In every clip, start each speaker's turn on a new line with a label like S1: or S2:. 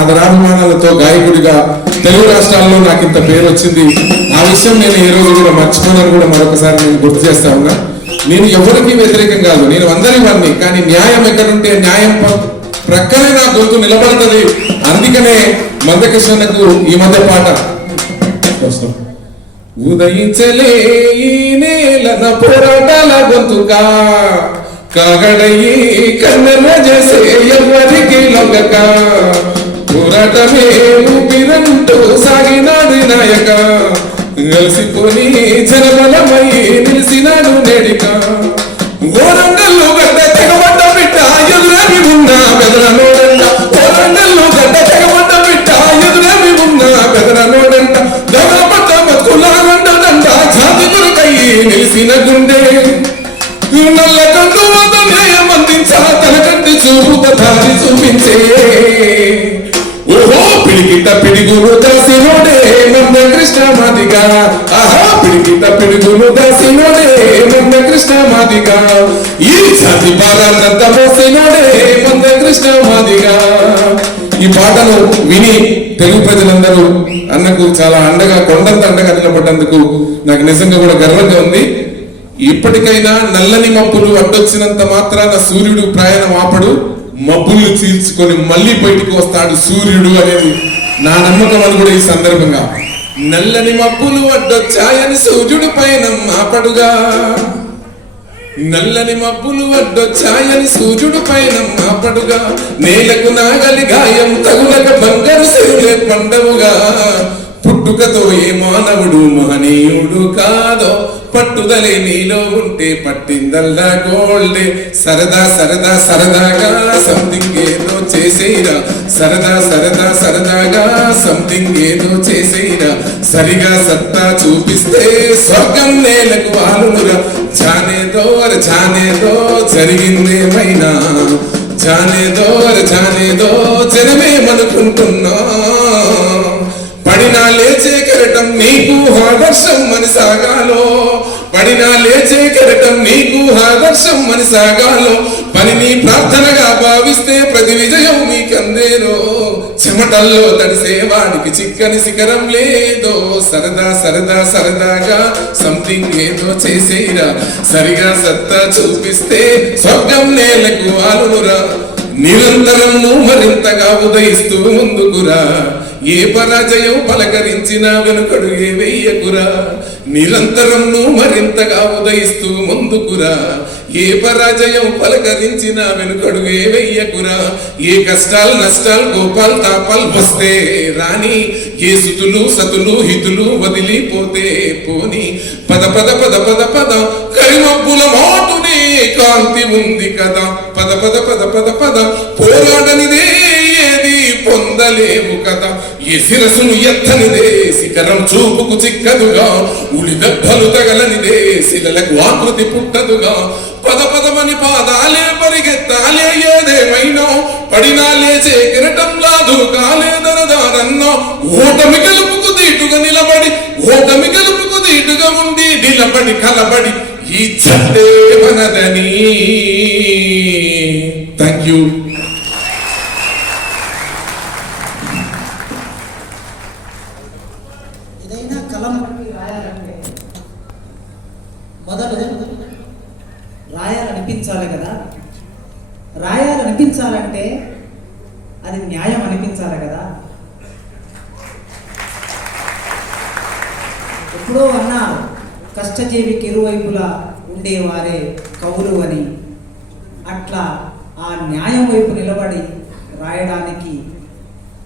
S1: ఆదరాభిమానాలతో గాయకుడిగా తెలుగు రాష్ట్రాల్లో నాకు ఇంత పేరు వచ్చింది. ఆ విషయం నేను ఏ రోజు కూడా మర్చిపోనని కూడా మరొకసారి నేను గుర్తు చేస్తా ఉన్నా. నేను ఎవరికి వ్యతిరేకం కాదు. నేను అందరి వాడిని కానీ న్యాయం ఎక్కడుంటే న్యాయం ప్రక్కనే నా గొంతు నిలబడుతుంది. అందుకనే మందకృష్ణకు ఈ మధ్య పాట ఉదయించలే ఈ నేలన పోరాటాల గొంతుగా కాగడయి కన్నెల చేసే ఎవరికి లొంగక. పోరాటమే ఊపిరంటూ సాగినాడు నాయక. కలిసిపోని జనబలమై నిలిసినాడు నేడిక. ఓరంగల్లు గడ్డ తెగబడ్డ బిడ్డ ఎదురని ఉన్నా బెదర నోడంట ఓరంగల్లు గడ్డ తెగబడ్డ బిడ్డ ఎదురని ఉన్నా బెదర నోడంట దొంగ పట్ట జాతి కొరకై నిలిసిన గుండె. నల్ల కండు వద్ద న్యాయం అందించా తన కంటి చూపుత దారి చూపించే. ఓహో పిడికిట పిడిగులు దాసినోడే మంద కృష్ణ మాదిగా ఆహా పిడికిట పిడిగులు దాసినోడే మంద కృష్ణ మాదిగా ఈ జాతి బారాన్నంత మోసినోడే మంద కృష్ణ మాదిగా ఈ పాటను విని తెలుగు ప్రజలందరూ అన్నకు చాలా అండగా కొండంత అండగా నిలబడ్డందుకు నాకు నిజంగా కూడా గర్వంగా ఉంది. ఇప్పటికైనా నల్లని మబ్బులు అడ్డొచ్చినంత మాత్రాన సూర్యుడు ప్రయాణం ఆపడు. మబ్బులు చీల్చుకొని మళ్ళీ బయటకు వస్తాడు సూర్యుడు అనేది నా నమ్మకం అని కూడా ఈ సందర్భంగా. నల్లని మబ్బులు వడ్డొచ్చాయని సూర్యుడు పైన మాపడుగా. నల్లని మబ్బులు వడ్డొచ్చాయని సూర్యుడు పైన మాపడుగా. నేలకు నాగలి గాయం తగులక బంగారు సిరులే పండవుగా. పుట్టుకతో ఏ మానవుడు మహనీయుడు కాదో పట్టుదలే నీలో ఉంటే పట్టిందల్లా గోల్డే. సరదా సరదా సరదాగా సంథింగ్ ఏదో చేసేరా సరదా సరదా సరదాగా సంథింగ్ ఏదో చేసేరా సరిగా సత్తా చూపిస్తే స్వర్గం నేలకు వాలురా జానేదో అరే జానేదో జరిగిందేమైనా? జానేదో అరే జానేదో జనమేమనుకుంటున్నా? లేచే నీకు ఆదర్శం అని సాగాలో పనిని ప్రార్థనగా భావిస్తే ప్రతి విజయం మీకందేరో చెమటల్లో తడిసే వాడికి చిక్కని శిఖరం లేదో సరదా సరదా సరదాగా సంథింగ్ ఏదో చేసేరా సరిగా సత్తా చూపిస్తే స్వర్గం నేలకు ఆలునురా నిరంతరము మరింతగా ఉదయిస్తూ ముందుకురా. ఏ పరాజయం పలకరించినా వెనుకడు ఏ వెయ్యకురా నిరంతరం మరింతగా ఉదయిస్తూ ముందుకురా. ఏ పరాజయం పలకరించినా వెనుకడు ఏ వెయ్యకురా ఏ కష్టాలు నష్టాలు కోపాలు తాపాలు వస్తే రాని ఏ సుతులు సతులు హితులు వదిలిపోతే పోని. పద పద పద పద పద కరిమబ్బుల మాటునే కాంతి ఉంది కదా. పద పద లేవు కదా ఏ శిరసును ఎత్తనిదే శిఖరం చూపుకు చిక్కదుగా. ఉలి దెబ్బలు తగలనిదే శిలలకు ఆకృతి పుట్టదుగా. పద పదమని పాదాలే పరిగెత్తాలే ఏదేమైనా. పడినా లేచే కిరటంలా దూకాలేదనదానన్నో ఓటమి గెలుపుకు దీటుగా నిలబడి ఓటమి గెలుపుకు దీటుగా ఉండి నిలబడి కలబడి ఈ చట్టే మనదని. థ్యాంక్ యూ
S2: ఏదైనా కలం రాయాలంటే మొదలు రాయాలనిపించాలి కదా. రాయాలనిపించాలంటే అది న్యాయం అనిపించాలి కదా. ఎప్పుడో అన్నారు కష్టజీవికి ఇరువైపులా ఉండేవారే కవులు అని అట్లా ఆ న్యాయం వైపు నిలబడి రాయడానికి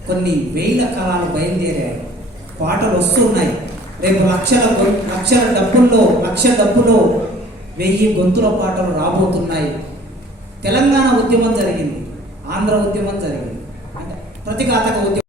S2: కొన్ని వేల కాలాలు బయలుదేరాయి. పాటలు వస్తున్నాయి రేపు లక్షల లక్షల డబ్బుల్లో లక్ష డబ్బులో వెయ్యి గొంతుల పాటలు రాబోతున్నాయి. తెలంగాణ ఉద్యమం జరిగింది. ఆంధ్ర ఉద్యమం జరిగింది. అంటే ప్రతిఘాతక ఉద్యమం